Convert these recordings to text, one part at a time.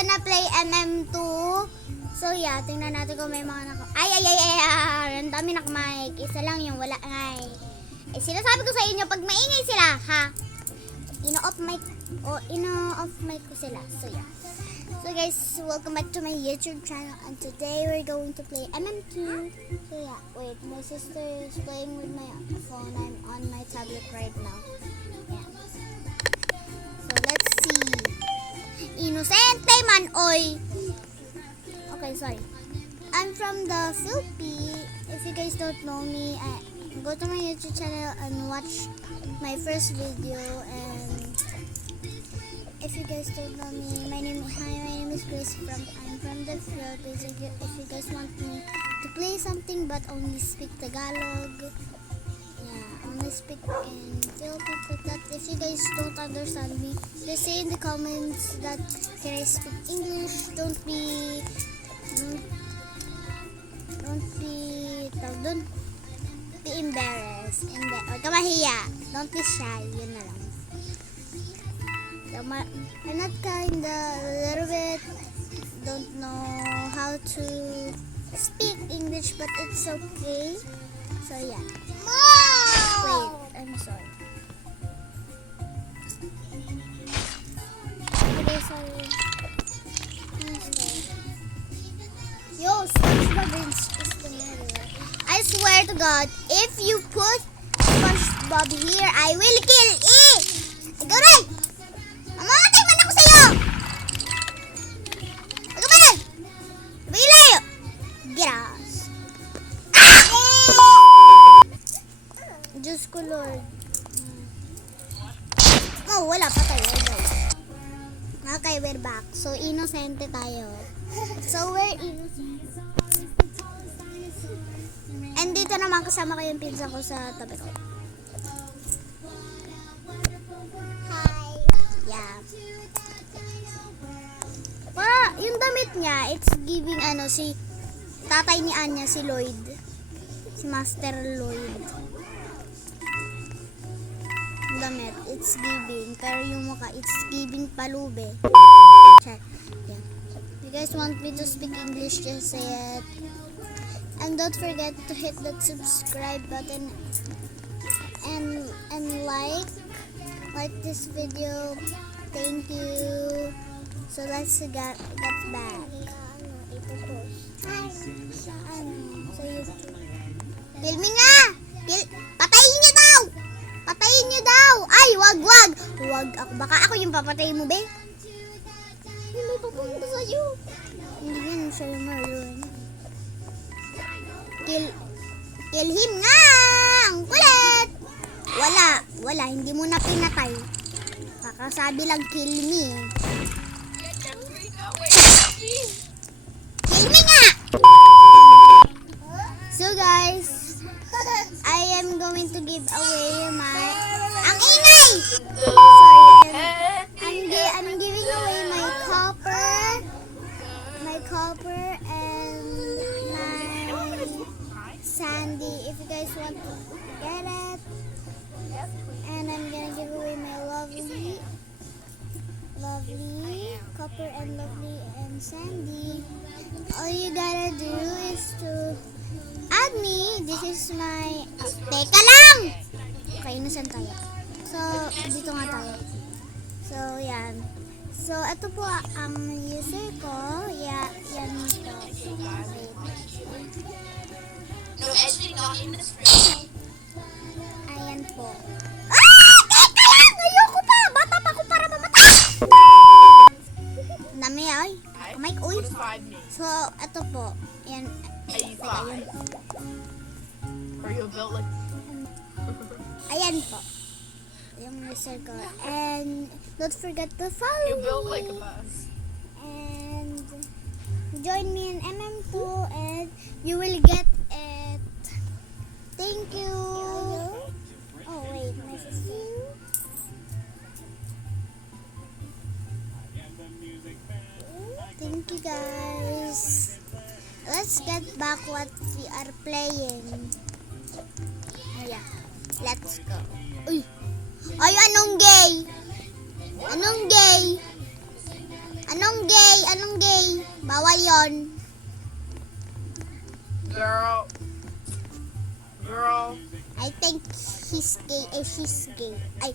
gonna play MM2. So yeah, tingnan natin kung may mga ay, ang dami nakamic. Isa lang yung wala ngay. Eh, sinasabi ko sa inyo, pag maingay sila, ha? Ino-off mic ko sila. So yeah. So guys, welcome back to my YouTube channel. And today we're going to play MM2. So yeah, wait, my sister is playing with my phone. I'm on my tablet right now. Yeah. So let's see. Inosente man, oy! Okay, sorry. I'm from the Philippines. If you guys don't know me, go to my YouTube channel and watch my first video. And if you guys don't know me, my name is Grace. I'm from the Philippines. If you guys want me to play something but only speak Tagalog, only speak in Philippines like that. If you guys don't understand me, just say in the comments that can I speak English. Don't be embarrassed. Huwag ka mahiya. Don't be shy. Yun na lang. I'm not kinda a little bit don't know how to speak English, but it's okay. So yeah. Wait, I'm sorry. Okay, sorry. Yo, SpongeBob is just the matter. I swear to God, if you put SpongeBob here, I will kill it. Ikaw rin! Mamamatay man ako sa'yo! Ikaw ba yan? Bilayo! Giras. Diyos ko, Lord. Oh, wala pa tayo, guys. Okay, we're back. So, inosente tayo. So, we're innocent. And dito naman kasama ko yung pinsan ko sa tabi ko. Hi! Yeah. Yung damit niya, it's giving si tatay ni Anya, si Lloyd. Si Master Lloyd. Yung damit, it's giving. Pero yung mukha, it's giving palube. Check. Yeah. If you guys want me to speak English, just say it. And don't forget to hit that subscribe button and like this video. Thank you. So let's get back. Kill me nga! Patayin niyo daw! Patayin niyo daw! Ay, wag! Wag ako. Baka ako yung papatayin mo, be? Hindi may papunta sa'yo. Hindi yan siya yung murderer. Kill him nga! Ang kulit! Wala. Hindi mo na pinatay. Kakasabi lang kill me. Kill me nga! So guys, I am going to give away ang ingay! Sorry. I'm giving away my copper and Sandy, if you guys want to get it. And I'm gonna give away my lovely copper and lovely and Sandy. All you gotta do is to add me. This is my teka lang! Okay, nasan tayo? So, dito nga tayo. So, yan. So, ito po ang user ko. Yan po. No editing not in the script. Ayan po. Teka lang! Ayoko pa! Bata pa ako para mamatay! Dami ay. Kamay ko. So, ito po. Ayan. Teka, yun. Are you built like... Ayan po. Yung user ko. And don't forget to follow You built me. like a bus. And join me in MM2 and you will get it. Thank you. Oh wait, my sister. Thank you guys. Let's get back what we are playing. Yeah, let's go. Uy, ay anong gay? Anong gay? Anong gay? Anong gay? Bawal yon. Girl. Girl. I think he's gay. She's gay. Ay,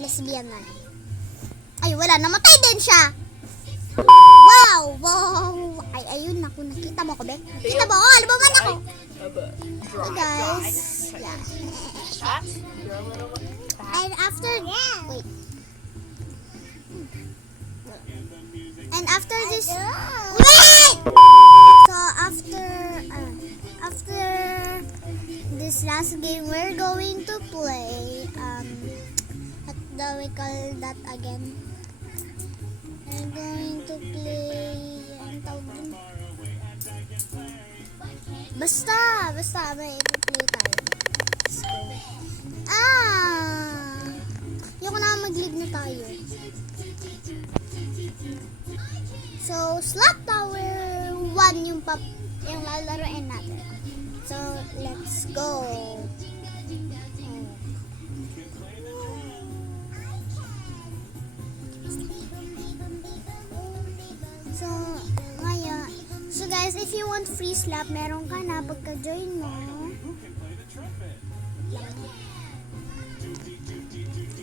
lesbian na. Ay, wala. Namatay din siya. Wow! Wow! Ay, ayun. Naku, nakita mo ko, be? Nakita mo? Oh, lumaban ako. Hey, guys. Yeah. Shot. You're a little. And after... Wait. And after this... Wait! So, after this last game, we're going to play... what do we call that again? We're going to play... Ang tawag dun? Basta, may i-play tayo. Let's go. Yung na mag-leave na tayo. So, Slap Tower 1 yung lalaroin natin. So, let's go. So, ngayon. So, guys, if you want free slap, meron ka na pagka-join mo.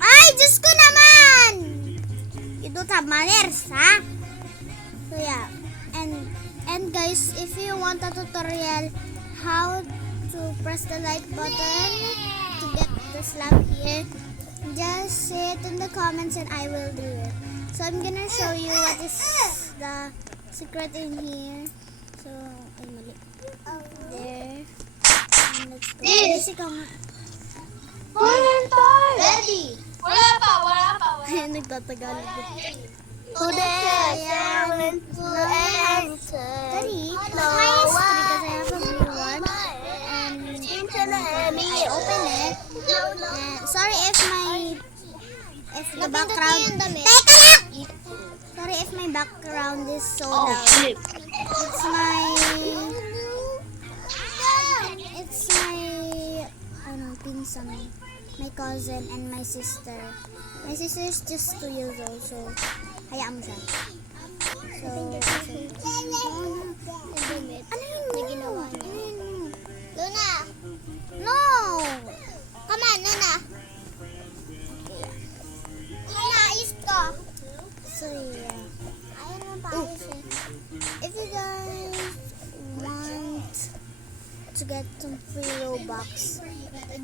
Ay, Diyos ko naman! You don't have manners, ha? So, yeah. And guys, if you want a tutorial how to press the like button to get the slap here, just say it in the comments and I will do it. So, I'm gonna show you what is the secret in here. So, ay, mali. There. And let's go. Yes, ikaw nga. Ready. Wala pa. Nagtatagalog. To the silent answer. Daddy, highest three kasi I have a blue one. And I open it. Sorry if the background... Teka lang! Sorry if my background is so loud. Shit. It's my pinsan, my cousin, and my sister. My sister is just 2 years old, so hayaan mo siya. So, ano yung ginawa niya? Luna! No! Come on, Luna! Luna, ayos ka! So, yeah. If you guys want to get some free Robux,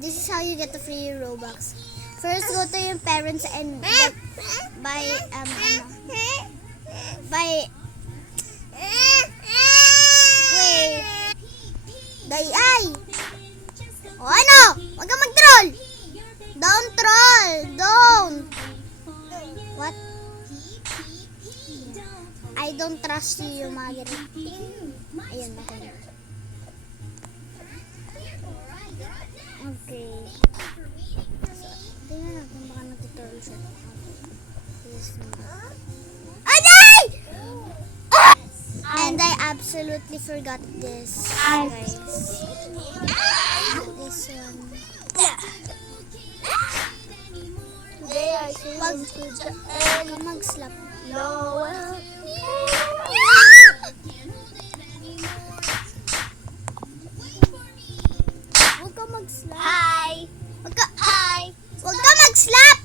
this is how you get the free Robux. First, go to your parents and buy wait. Ay! O ano? Huwag kang mag-troll! Don't troll! Don't! What? I don't trust you, yung mga ganun. Ayun, okay. Okay. Tingnan natin, baka nag-tutorial siya. Aday! And I absolutely forgot this, guys. This one. Today I Wag ka mag-slap. Noel. Wag ka mag-slap. Hi. Wag ka mag-slap!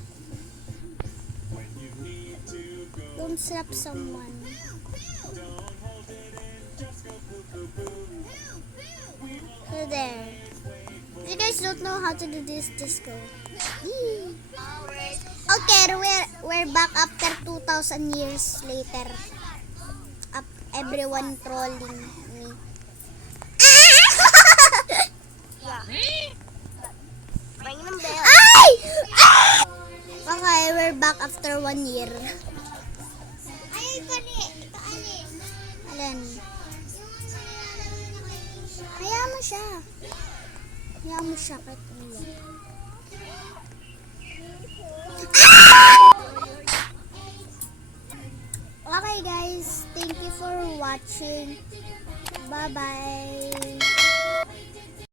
Don't slap someone. So there. If you guys don't know how to do this, just go. Okay, we're back after 2,000 years later. Everyone trolling me. Ring ng bell. Ay! Okay, we're back after 1 year. Ay, Alin? Hayaan mo siya. Kahit ano. Okay guys, thank you for watching. Bye-bye.